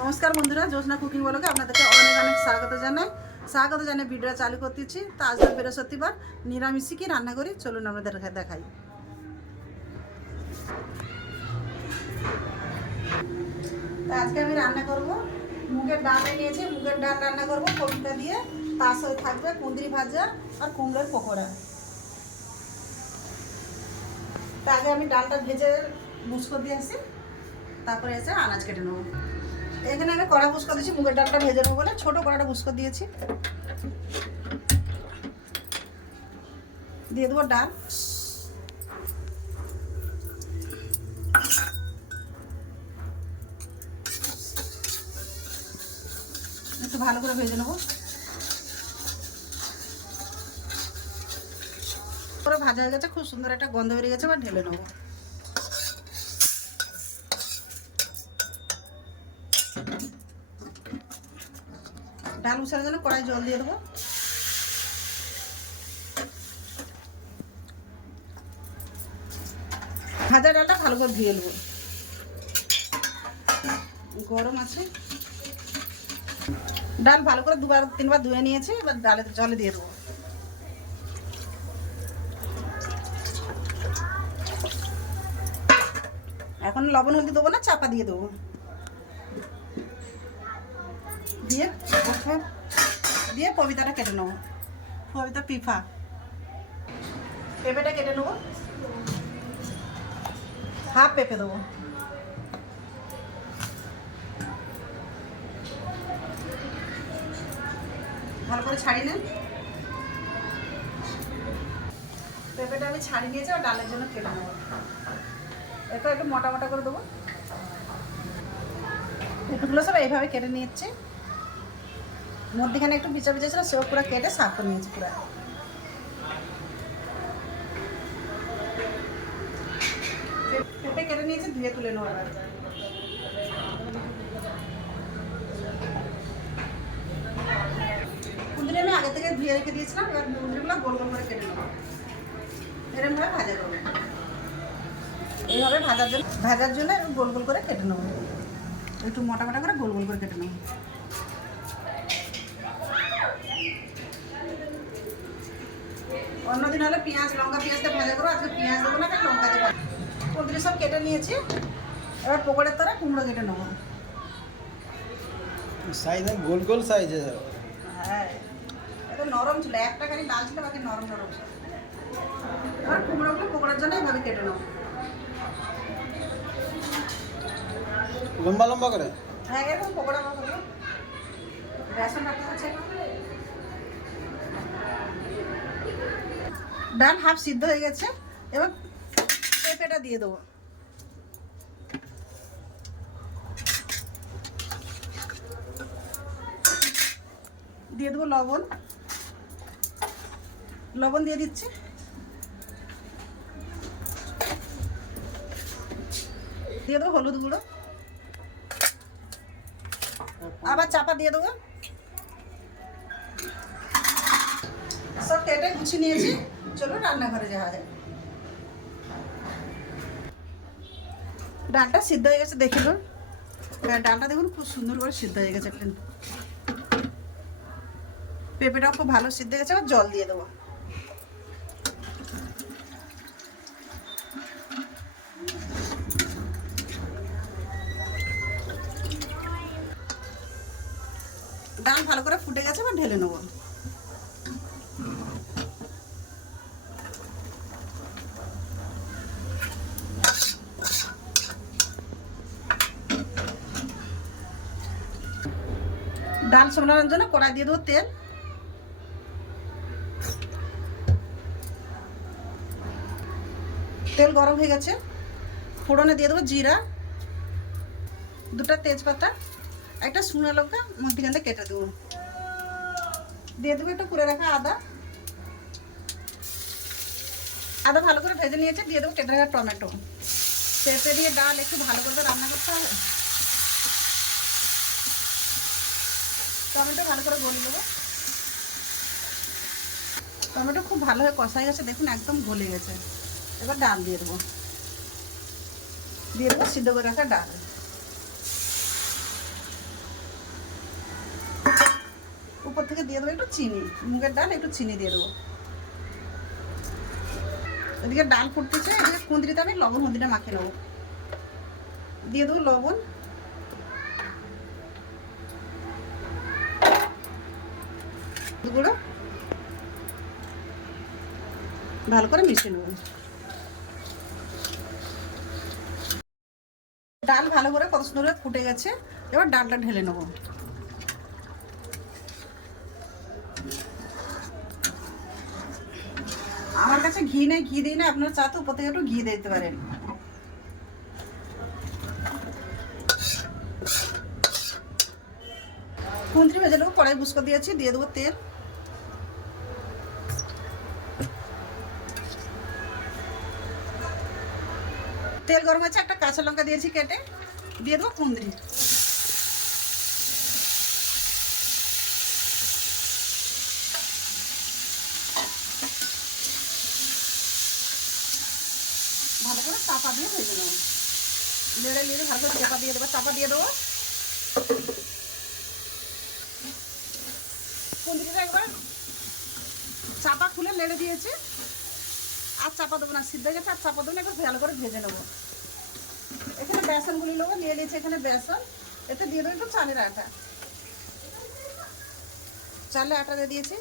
নমস্কার বন্ধুরা, জ্যোৎস্না কুকিং বলকে আপনাদেরকে অনেক অনেক স্বাগত জানাই। স্বাগত জানাই ভিডিওটা চালু করতেছি। তো আজ তো বৃহস্পতিবার নিরামিষই কি রান্না করি? চলুন আমাদের দেখাই। আজকে আমি রান্না করব। মুগের ডাল নিয়েছি মুগের ডাল রান্না করব কবিতা দিয়ে। তার সাথে থাকবে কুঁদরি ভাজা আর কুমড়োর পকোড়া। তা আগে আমি ডালটা ভেজে মুসকো দিয়ে আসি। তারপরে এসে আনাজ কেটে নেব। এখানে আমি কড়া বুস্কো দিয়েছি, মুগের ডালটা ভেজে নেব বলে ছোটো কড়াটা বুস্কো দিয়েছি। দিয়ে দেবো ডাল। একটু ভালো করে ভেজে নেব। পুরো ভাজা হয়ে গেছে, খুব সুন্দর একটা গন্ধ বেরিয়ে গেছে, এবার ঢেলে নেব। ডাল উসার জন্য কড়াই জল দিয়ে দেবো। ভাজা ডালটা ভালো করে ধুয়ে নেব। গরম আছে। ডাল ভালো করে দুবার, তিনবার ধুয়ে নিয়েছি, এবার ডালে জলে দিয়ে দেবো। এখন লবণ হলদি দেবো না, চাপা দিয়ে দেবো দিয়ে ওঠো দিয়ে পবিতাটা কেটে নেব। পবিতা পিফা। পেঁপেটা কেটে নেব। হাফ পেঁপে দেবো। ভালো করে ছাড়িয়ে নেন। পেঁপেটা আমি ছাড়িয়ে নিয়েছি, আর ডালের জন্য কেটে নেব। এটা একটু মোটা মোটা করে দেবো। পেঁপেগুলো সব এইভাবে কেটে নিয়েছি। মধ্যেখানে একটু বিচা বিচা ছিল, সেও পুরো কেটে সাফ করে নিয়েছি পুরো। পেঁপে কেটে নিয়েছি, ধুয়ে তুলে নেওয়া কুঁদরি আমি আগে থেকে ধুয়ে রেখে দিয়েছিলাম, এবার কুঁদরিগুলো গোল গোল করে কেটে নেব। এরকমভাবে ভাজা করব এইভাবে ভাজার জন্য ভাজার জন্য গোল গোল করে কেটে নেব। একটু মোটা মোটা করে গোল গোল করে কেটে নেব। অন্যদিন হলে পেঁয়াজ লঙ্কা পেঁয়াজ দিয়ে ভাজা করব। আজকে পেঁয়াজ দেবো না লঙ্কা দিয়ে কুঁদরি সব কেটে নিয়েছি। এবার পকোড়ের তরে কুমড়ো কেটে নেব। সাইজ গোল গোল সাইজ হ্যাঁ এটা নরম ছিল একটা খালি ডাল ছিল বাকি নরম নরম ছিল। এবার কুমড়োগুলো পকোড়ার জন্য এইভাবে কেটে নেব। লম্বা লম্বা করে? হ্যাঁ এরকম পকোড়া বেসন রাখতে হচ্ছে। ডাল হাফ সিদ্ধ হয়ে গেছে। এবার পেঁপেটা দিয়ে দেবো। দিয়ে দেবো লবণ। লবণ দিয়ে দিচ্ছি। দিয়ে দেবো হলুদ গুঁড়ো। আবার চাপা দিয়ে দেবো। সব কেটে গুছিয়ে নিয়েছি। চলো রান্নাঘরে যাওয়া যায় ডালটা সিদ্ধ হয়ে গেছে, দেখে নিন ডালটা দেখুন খুব সুন্দর করে সিদ্ধ হয়ে গেছে একটু পেঁপেটাও খুব ভালো সিদ্ধ হয়ে গেছে আবার জল দিয়ে দেবো। ডাল ভালো করে ফুটে গেছে, এবার ঢেলে নেব। ডাল সামলানোর জন্য কড়াই দিয়ে দেবো তেল। তেল গরম হয়ে গেছে। ফোড়নে দিয়ে দেবো জিরা, দুটো তেজপাতা, একটা শুকনো লঙ্কা মধ্যখান থেকে কেটে দেবো। দিয়ে দেবো একটু কুড়ে রাখা আদা। আদা ভালো করে ভেজে নিয়েছে, দিয়ে দেবো কেটে রাখা টমেটো। পেঁপে দিয়ে ডাল একটু ভালো করে রান্না করতে হবে। টমেটো ভালো করে গলে দেবো টমেটো খুব ভালো হয়ে কষাই গেছে, দেখুন একদম গলে গেছে। এবার ডাল দিয়ে দেবো। দিয়ে দেবো সিদ্ধ করে রাখা ডাল। উপর থেকে দিয়ে দেবো একটু চিনি, মুগের ডাল একটু চিনি দিয়ে দেবো। এদিকে ডাল ফুটতেছে, এদিকে কুঁদরিতে আমি লবণ, হলদিটা মাখিয়ে নেব। দিয়ে দেবো লবণ। গুঁড়ো। ভালো করে মিশিয়ে নেব। ডাল ভালো করে কত সুন্দর ফুটে গেছে। এবার ডালটা ঢেলে নেব। আমার কাছে ঘি নেই, ঘি দিই না, আপনার চাতে উপর থেকে একটু ঘি দিতে পারেন। কুন্দ্রি ভেজে নেব, কড়াই বুস্কো দিয়েছি, দিয়ে দেবো তেল। তেল গরম আছে একটা কাঁচা লঙ্কা দিয়েছি কেটে, দিয়ে দেবো কুন্দ্রি ভালো করে চাপা দিয়ে ভেজে নেব। নেড়ে নেড়ে ভালো করে চাপা দিয়ে দেবো, চাপা দিয়ে দেবো। কুন্দ্রিটা একবার চাপা খুলে নেড়ে দিয়েছি। আর চাপা দেবো না সিদ্ধ গেছে, আর চাপা দেবো না একবার ভালো করে ভেজে নেব। এখানে বেসনগুলি নেব, নিয়ে নিয়েছি এখানে বেসন। এতে দিয়ে দেবো একটু চালের আটা। চালের আটা দিয়ে দিয়েছি।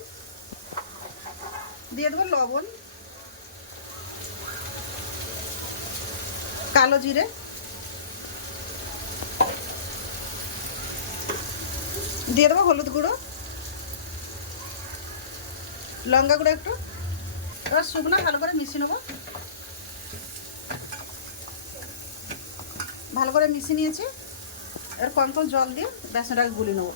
দিয়ে দেবো লবণ, কালো জিরে। দিয়ে দেবো হলুদ গুঁড়ো। লঙ্কা গুঁড়ো একটু। এবার শুকনো ভালো করে মিশিয়ে নেব। ভালো করে মিশিয়ে নিয়েছি। এর কম কম জল দিয়ে বেসনটাকে গুলি নেব।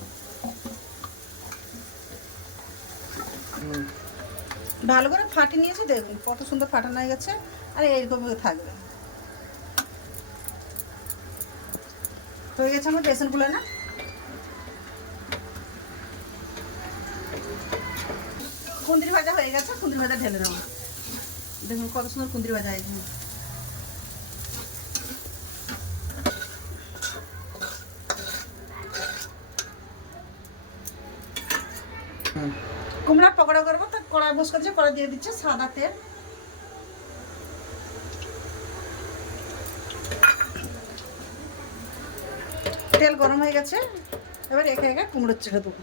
ভালো করে ফাটিয়ে নিয়েছি, দেখুন কত সুন্দর ফাটানো হয়ে গেছে, আর এইরকমই থাকবে। হয়ে গেছে আমার বেসনগুলো না? কুন্দিরি ভাজা হয়ে গেছে কুন্দিরি ভাজা ঢেলে নেব দেখুন কত সুন্দর কুন্দিরি ভাজা হয়েছে। কুমড়ার পকোড়া করব, তো কড়াই বস করছে কড়াই দিয়ে দিচ্ছে সাদা তেল। তেল গরম হয়ে গেছে, এবার একে একে কুমড়ো ছেড়ে দেবো।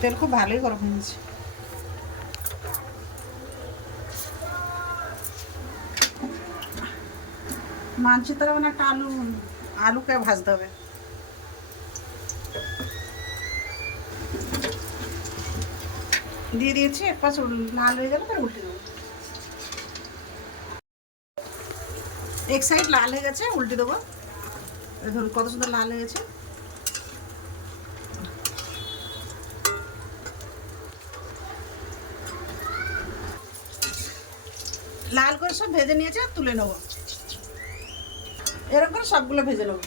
তেল খুব ভালোই গরম হয়ে গেছে। মাংসের তারা মানে একটা আলু আলুকে ভাজতে হবে। দিয়ে দিয়েছি, এক পাশ লাল হয়ে গেলে তার উল্টে দেবো। এক সাইড লাল হয়ে গেছে, উল্টে দেবো। ধরুন কত সুন্দর লাল হয়ে গেছে। লাল করে সব ভেজে নিয়েছে আর তুলে নেব। এরকম করে সবগুলো ভেজে নেব।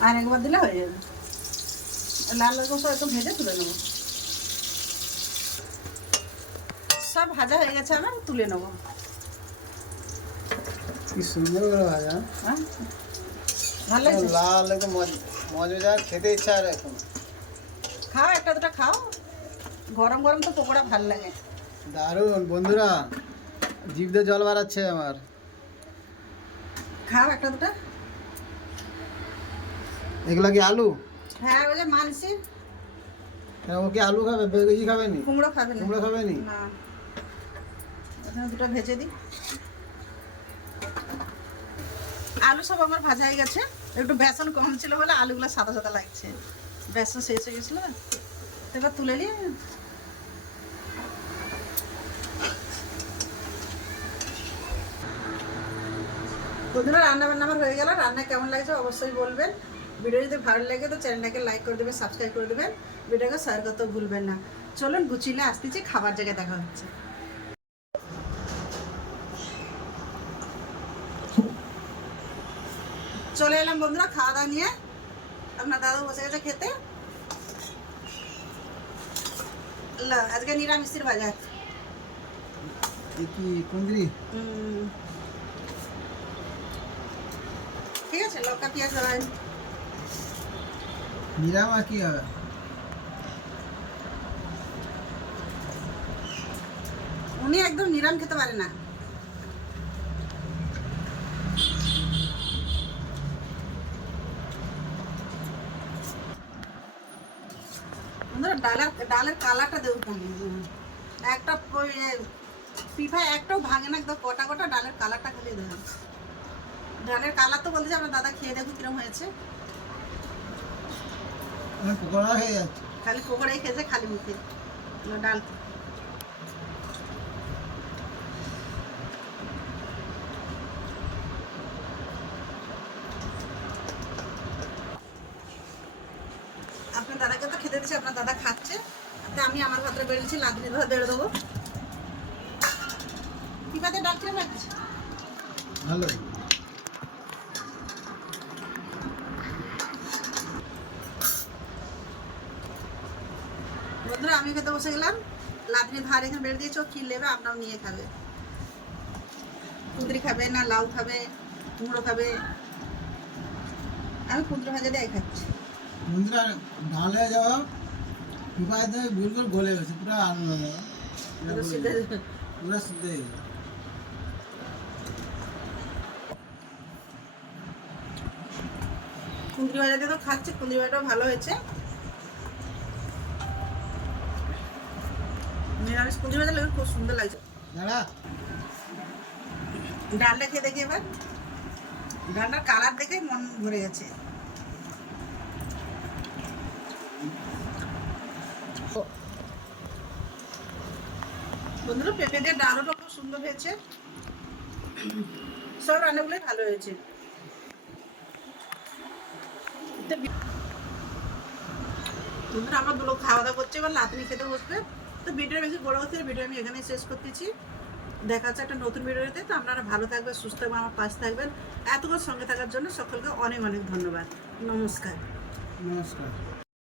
আর একবার দিলে হয়ে যাবে। লাল লাল সব একটু ভেজে তুলে নেব। সব ভাজা হয়ে গেছে আমার তুলে নেব। কি সুন্দর ভাজা। হ্যাঁ? ভালো লাল একদম মজ- মজাদার খেতে ইচ্ছা আর এখন। খাও একটা দুটো খাও। গরম গরম তো পকোড়া ভালো লাগে। দারুণ বন্ধুরা জিভতে জল বাড়াচ্ছে আমার। খাও একটা দুটো। এগুলা কি আলু? হ্যাঁ ওই যে মানসি। কেন ও কি আলু খাবে? বেগুজি খাবে নি? কুমড়ো খাবে না। কুমড়ো খাবে নি? না। এখানে দুটো ভেজে দিই। আলু সব আমার ভাজা হয়ে গেছে। একটু বেসন কম ছিল বলে আলুগুলো সাদা সাদা লাগছে। বেসন শেষ হয়ে গেছিল না এবার তুলে নিয়ে বন্ধুরা, রান্না বান্না আমার হয়ে গেল। রান্না কেমন লাগছে অবশ্যই বলবেন। ভিডিও যদি ভালো লাগে, তো চ্যানেলটাকে লাইক করে দেবেন সাবস্ক্রাইব করে দেবেন। ভিডিওকে শেয়ার করতেও ভুলবেন না। চলুন, গুছিয়ে আসতেছি খাবার জায়গায় দেখা হচ্ছে। চলে এলাম বন্ধুরা, খাওয়া দাওয়া নিয়ে। আপনার দাদা বসে গেছে খেতে আজকে নিরামিষের বাজার। ঠিক আছে লঙ্কা পেঁয়াজ দেবেন নিরাম কি হবে উনি একদম নিরাম খেতে পারে না বন্ধুরা ডালের কালারটা দেখুন একটা পিফা একটাও ভাঙে না একদম কটা কটা ডালের কালারটা খালি দেখুন ডালের কালার তো বলতেছে আমার দাদা খেয়ে দেখুন কিরম হয়েছে। হয়ে যাচ্ছে। খালি পকোড়াই খেয়েছে খালি মুখে। ডাল আপনার দাদাকে তো খেতে দিচ্ছে আপনার দাদা খাচ্ছে। তা আমি আমার ভাতটা বেড়েছি লাদনি ভাত বেড়ে দেবো। কি পাতে কিরম লাগছে? ভালো। বন্ধুরা আমি খেতে বসে গেলাম। লাদনি ভাত এখানে বেড়ে দিয়েছে কি নেবে আপনাও নিয়ে খাবে। কুঁদরি খাবে না লাউ খাবে কুমড়ো খাবে। আমি কুঁদরি ভাজা দিয়ে খাচ্ছি। বন্ধুরা ডাল যাওয়া পিপাতে বিলকুল গলে গেছে পুরো আনন্দ পুরো সিদ্ধ হয়ে গেছে। কুঁদরি ভাজা দিয়ে তো খাচ্ছে কুঁদরি ভাজাটাও ভালো হয়েছে। নিরামিষ কুঁদরি ভাজা লেগে খুব সুন্দর লাগছে। দাঁড়া ডালটা খেয়ে দেখি এবার। ডালটার কালার দেখে মন ভরে গেছে। বন্ধুরা, পেঁপে দিয়ে খুব সুন্দর হয়েছে। সব রান্নাগুলোই ভালো হয়েছে। বন্ধুরা, আমার দুটো খাওয়া দাওয়া করছে, এবার লাতনি খেতে বসবে। তো ভিডিও বেশি বড় হচ্ছে ভিডিও আমি এখানেই শেষ করতেছি। দেখা যাচ্ছে একটা নতুন ভিডিওতে। তো আপনারা ভালো থাকবেন, সুস্থ থাকবেন, আমার পাশে থাকবেন। এতক্ষণ সঙ্গে থাকার জন্য সকলকে অনেক অনেক ধন্যবাদ। নমস্কার। নমস্কার।